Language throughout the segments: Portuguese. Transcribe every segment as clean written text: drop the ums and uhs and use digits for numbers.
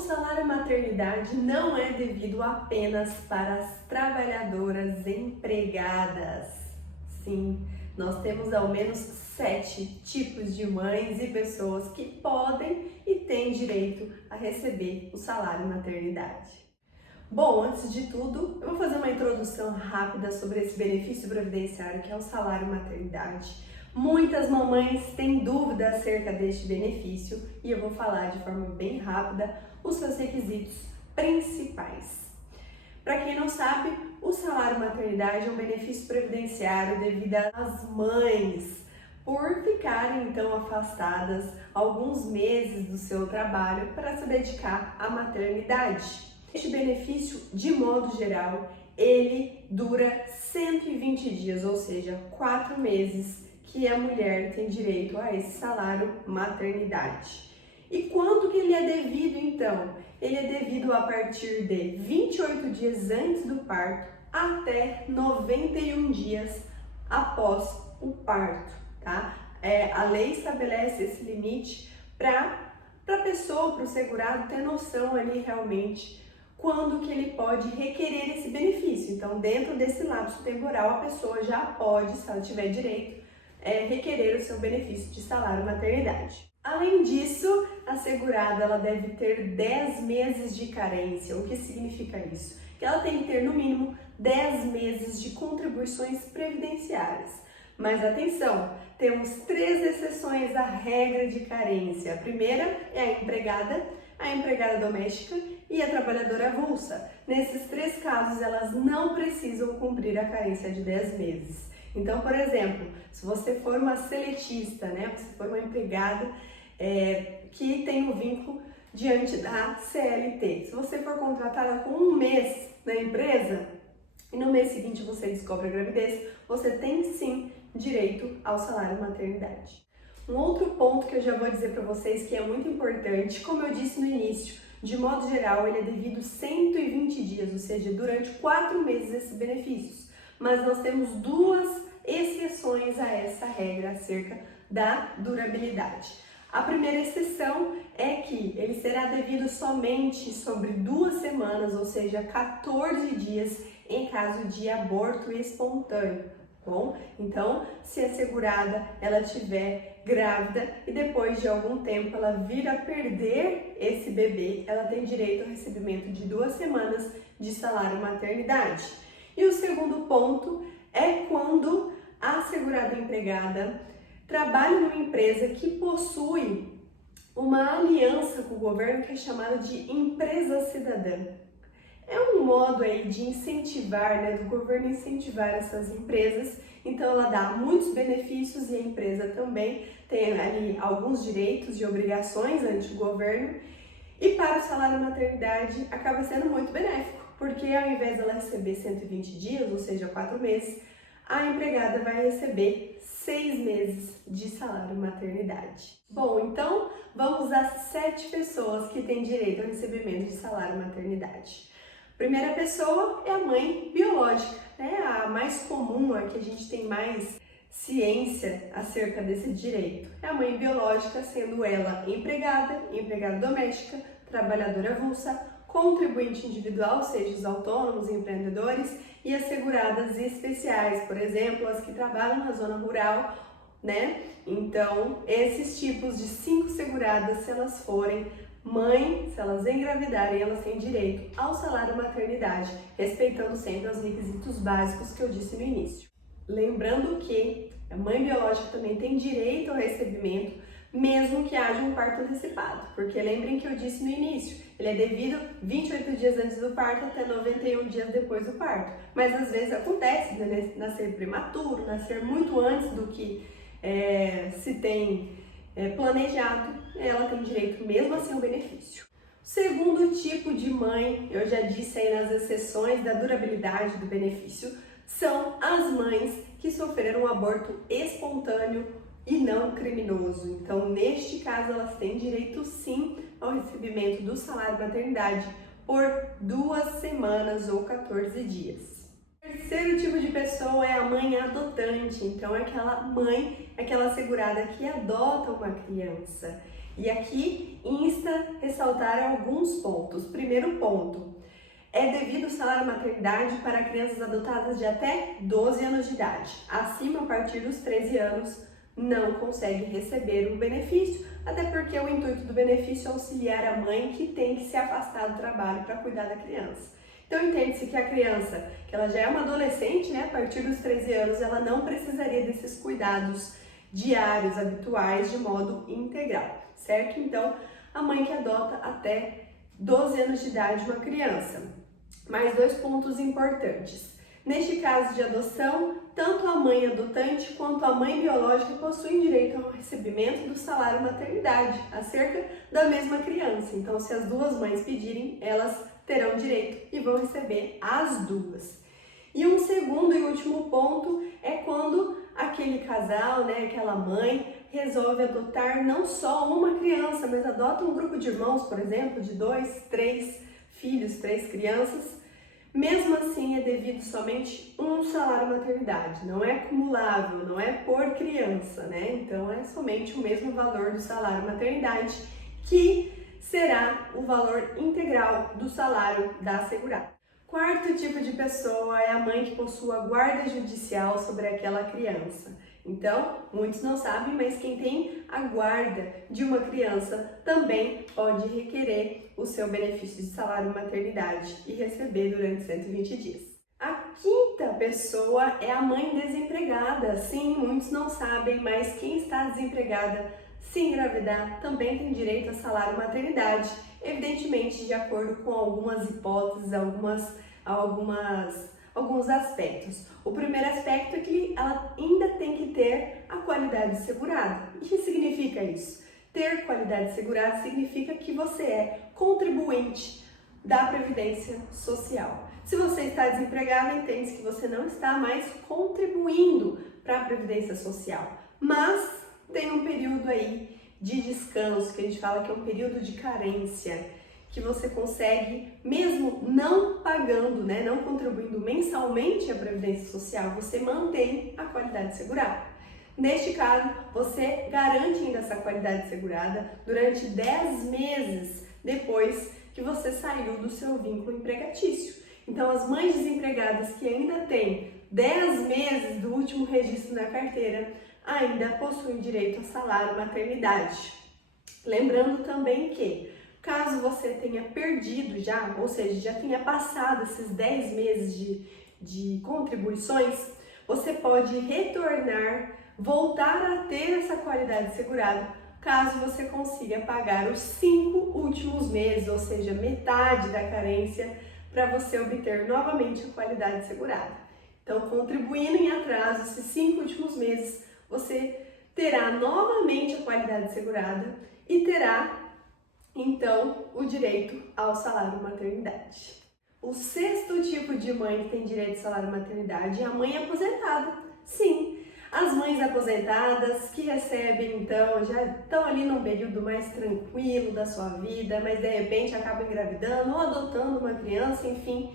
salário maternidade não é devido apenas para as trabalhadoras empregadas. Sim, nós temos ao menos 7 tipos de mães e pessoas que podem e têm direito a receber o salário maternidade. Bom, antes de tudo, eu vou fazer uma introdução rápida sobre esse benefício previdenciário que é o salário maternidade. Muitas mamães têm dúvida acerca deste benefício e eu vou falar de forma bem rápida os seus requisitos principais. Para quem não sabe, o salário maternidade é um benefício previdenciário devido às mães por ficarem então afastadas alguns meses do seu trabalho para se dedicar à maternidade. Este benefício, de modo geral, ele dura 120 dias, ou seja, 4 meses que a mulher tem direito a esse salário maternidade. E quando que ele é devido então? Ele é devido a partir de 28 dias antes do parto até 91 dias após o parto, tá? A lei estabelece esse limite para a pessoa, para o segurado ter noção ali realmente quando que ele pode requerer esse benefício. Então, dentro desse lapso temporal, a pessoa já pode, se ela tiver direito, requerer o seu benefício de salário maternidade. Além disso, a segurada ela deve ter 10 meses de carência. O que significa isso? Que ela tem que ter no mínimo 10 meses de contribuições previdenciárias. Mas atenção, temos 3 exceções à regra de carência. A primeira é a empregada doméstica e a trabalhadora avulsa. Nesses 3 casos, elas não precisam cumprir a carência de 10 meses. Então, por exemplo, se você for uma seletista, você for uma empregada que tem um vínculo diante da CLT, se você for contratada com 1 mês na empresa e no mês seguinte você descobre a gravidez, você tem sim direito ao salário maternidade. Um outro ponto que eu já vou dizer para vocês que é muito importante, como eu disse no início, de modo geral ele é devido 120 dias, ou seja, durante 4 meses esses benefícios. Mas nós temos 2 exceções a essa regra acerca da durabilidade. A primeira exceção é que ele será devido somente sobre 2 semanas, ou seja, 14 dias em caso de aborto espontâneo. Bom, então, se a segurada ela estiver grávida e depois de algum tempo ela vir a perder esse bebê, ela tem direito ao recebimento de 2 semanas de salário maternidade. E o segundo ponto é quando a segurada empregada trabalha numa empresa que possui uma aliança com o governo que é chamada de empresa cidadã. É um modo aí de incentivar, do governo incentivar essas empresas, então ela dá muitos benefícios e a empresa também tem ali alguns direitos e obrigações ante o governo. E para o salário maternidade acaba sendo muito benéfico, porque ao invés dela receber 120 dias, ou seja, 4 meses, a empregada vai receber 6 meses de salário maternidade. Bom, então vamos às 7 pessoas que têm direito ao recebimento de salário maternidade. Primeira pessoa é a mãe biológica, a mais comum, a que a gente tem mais ciência acerca desse direito. É a mãe biológica, sendo ela empregada doméstica, trabalhadora avulsa, contribuinte individual, seja os autônomos, empreendedores, e as seguradas especiais, por exemplo, as que trabalham na zona rural, Então, esses tipos de 5 seguradas, se elas forem mãe, se elas engravidarem, elas têm direito ao salário maternidade, respeitando sempre os requisitos básicos que eu disse no início. Lembrando que a mãe biológica também tem direito ao recebimento, mesmo que haja um parto antecipado, porque lembrem que eu disse no início, ele é devido 28 dias antes do parto até 91 dias depois do parto, mas às vezes acontece nascer prematuro, nascer muito antes do que se tem planejado, ela tem direito mesmo assim ao benefício. Segundo tipo de mãe, eu já disse aí nas exceções da durabilidade do benefício, são as mães que sofreram um aborto espontâneo e não criminoso. Então, neste caso, elas têm direito sim ao recebimento do salário maternidade por 2 semanas ou 14 dias. O terceiro tipo de pessoa é a mãe adotante. Então, é aquela mãe, aquela segurada que adota uma criança. E aqui insta ressaltar alguns pontos. Primeiro ponto, é devido o salário maternidade para crianças adotadas de até 12 anos de idade. Acima, a partir dos 13 anos, não consegue receber o benefício, até porque o intuito do benefício é auxiliar a mãe que tem que se afastar do trabalho para cuidar da criança. Então entende-se que a criança, que ela já é uma adolescente, né, a partir dos 13 anos, ela não precisaria desses cuidados diários, habituais, de modo integral, certo? Então, a mãe que adota até 12 anos de idade uma criança. Mais 2 pontos importantes. Neste caso de adoção, tanto a mãe adotante quanto a mãe biológica possuem direito ao recebimento do salário maternidade, acerca da mesma criança. Então, se as duas mães pedirem, elas terão direito e vão receber as duas. E um segundo e último ponto é quando aquele casal, né, aquela mãe, resolve adotar não só uma criança, mas adota um grupo de irmãos, por exemplo, de 2, 3 filhos, 3 crianças. Mesmo assim, é devido somente um salário maternidade, não é acumulável, não é por criança, né? Então, é somente o mesmo valor do salário maternidade, que será o valor integral do salário da assegurada. Quarto tipo de pessoa é a mãe que possua guarda judicial sobre aquela criança. Então, muitos não sabem, mas quem tem a guarda de uma criança também pode requerer o seu benefício de salário maternidade e receber durante 120 dias. A quinta pessoa é a mãe desempregada. Sim, muitos não sabem, mas quem está desempregada, se engravidar, também tem direito a salário maternidade, evidentemente de acordo com algumas hipóteses, alguns aspectos. O primeiro aspecto é que ela ainda tem que ter a qualidade assegurada. O que significa isso? Ter qualidade assegurada significa que você é contribuinte da Previdência Social. Se você está desempregado, entende que você não está mais contribuindo para a Previdência Social, mas tem um período aí de descanso, que a gente fala que é um período de carência, que você consegue, mesmo não pagando, né, não contribuindo mensalmente à Previdência Social, você mantém a qualidade assegurada. Neste caso, você garante ainda essa qualidade assegurada durante 10 meses depois que você saiu do seu vínculo empregatício. Então, as mães desempregadas que ainda têm 10 meses do último registro na carteira ainda possuem direito a salário maternidade. Lembrando também que, caso você tenha perdido já, ou seja, já tenha passado esses 10 meses de contribuições, você pode retornar, voltar a ter essa qualidade assegurada, caso você consiga pagar os 5 últimos meses, ou seja, metade da carência, para você obter novamente a qualidade assegurada. Então, contribuindo em atraso esses 5 últimos meses, você terá novamente a qualidade assegurada e terá, então, o direito ao salário maternidade. O sexto tipo de mãe que tem direito ao salário maternidade é a mãe aposentada. Sim, as mães aposentadas que recebem, então, já estão ali num período mais tranquilo da sua vida, mas de repente acabam engravidando ou adotando uma criança, enfim,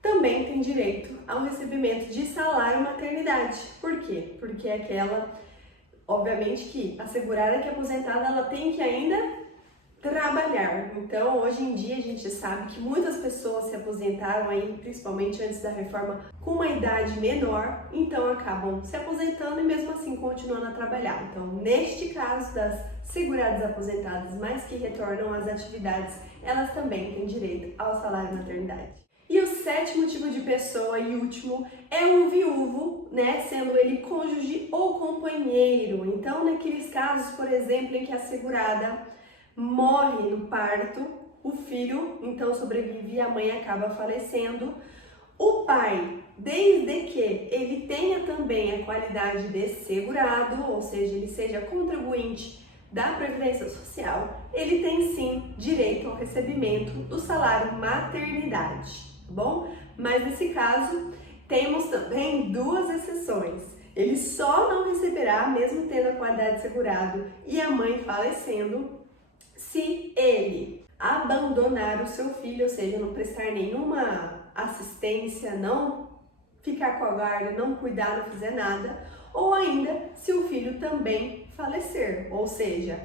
também tem direito ao recebimento de salário maternidade. Por quê? Porque aquela, obviamente que a segurada que é aposentada, ela tem que ainda trabalhar. Então, hoje em dia, a gente sabe que muitas pessoas se aposentaram aí, principalmente antes da reforma, com uma idade menor, então acabam se aposentando e mesmo assim continuando a trabalhar. Então, neste caso das seguradas aposentadas, mas que retornam às atividades, elas também têm direito ao salário maternidade. E o sétimo tipo de pessoa e último é o viúvo, né, sendo ele cônjuge ou companheiro. Então, naqueles casos, por exemplo, em que a segurada morre no parto, o filho então sobrevive e a mãe acaba falecendo. O pai, desde que ele tenha também a qualidade de segurado, ou seja, ele seja contribuinte da Previdência Social, ele tem sim direito ao recebimento do salário maternidade, tá bom? Mas nesse caso, temos também 2 exceções. Ele só não receberá, mesmo tendo a qualidade de segurado e a mãe falecendo, se ele abandonar o seu filho, ou seja, não prestar nenhuma assistência, não ficar com a guarda, não cuidar, não fizer nada, ou ainda se o filho também falecer, ou seja,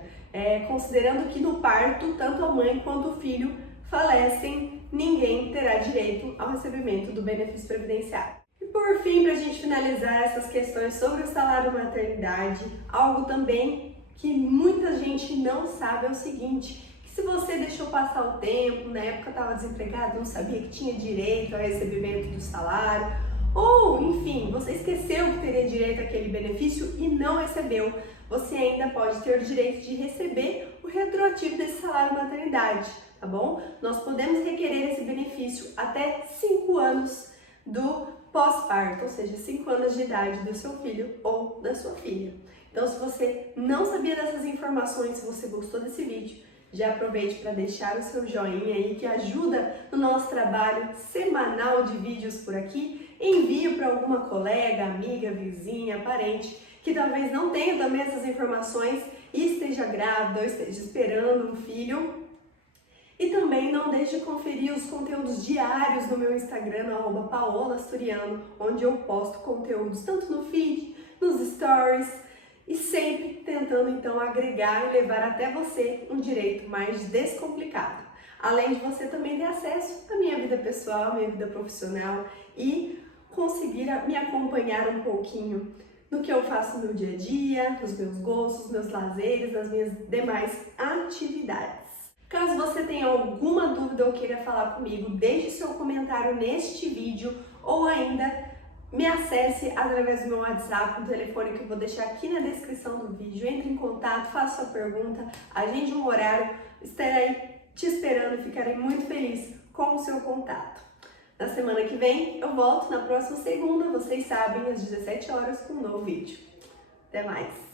considerando que no parto, tanto a mãe quanto o filho falecem, ninguém terá direito ao recebimento do benefício previdenciário. E por fim, para a gente finalizar essas questões sobre o salário maternidade, algo também que muita gente não sabe é o seguinte: que se você deixou passar o tempo, na época estava desempregado, não sabia que tinha direito ao recebimento do salário, ou enfim, você esqueceu que teria direito àquele benefício e não recebeu, você ainda pode ter o direito de receber o retroativo desse salário maternidade, tá bom? Nós podemos requerer esse benefício até 5 anos do pós-parto, ou seja, 5 anos de idade do seu filho ou da sua filha. Então, se você não sabia dessas informações, se você gostou desse vídeo, já aproveite para deixar o seu joinha aí, que ajuda no nosso trabalho semanal de vídeos por aqui. Envie para alguma colega, amiga, vizinha, parente, que talvez não tenha também essas informações e esteja grávida ou esteja esperando um filho. E também não deixe de conferir os conteúdos diários no meu Instagram, @paolaasturiano, onde eu posto conteúdos tanto no feed, nos stories, e sempre tentando então agregar e levar até você um direito mais descomplicado. Além de você também ter acesso à minha vida pessoal, à minha vida profissional e conseguir me acompanhar um pouquinho no que eu faço no meu dia a dia, nos meus gostos, meus lazeres, nas minhas demais atividades. Caso você tenha alguma dúvida ou queira falar comigo, deixe seu comentário neste vídeo ou ainda me acesse através do meu WhatsApp, no telefone que eu vou deixar aqui na descrição do vídeo. Entre em contato, faça sua pergunta, agende um horário, estarei te esperando e ficarei muito feliz com o seu contato. Na semana que vem eu volto, na próxima segunda, vocês sabem, às 17 horas com um novo vídeo. Até mais!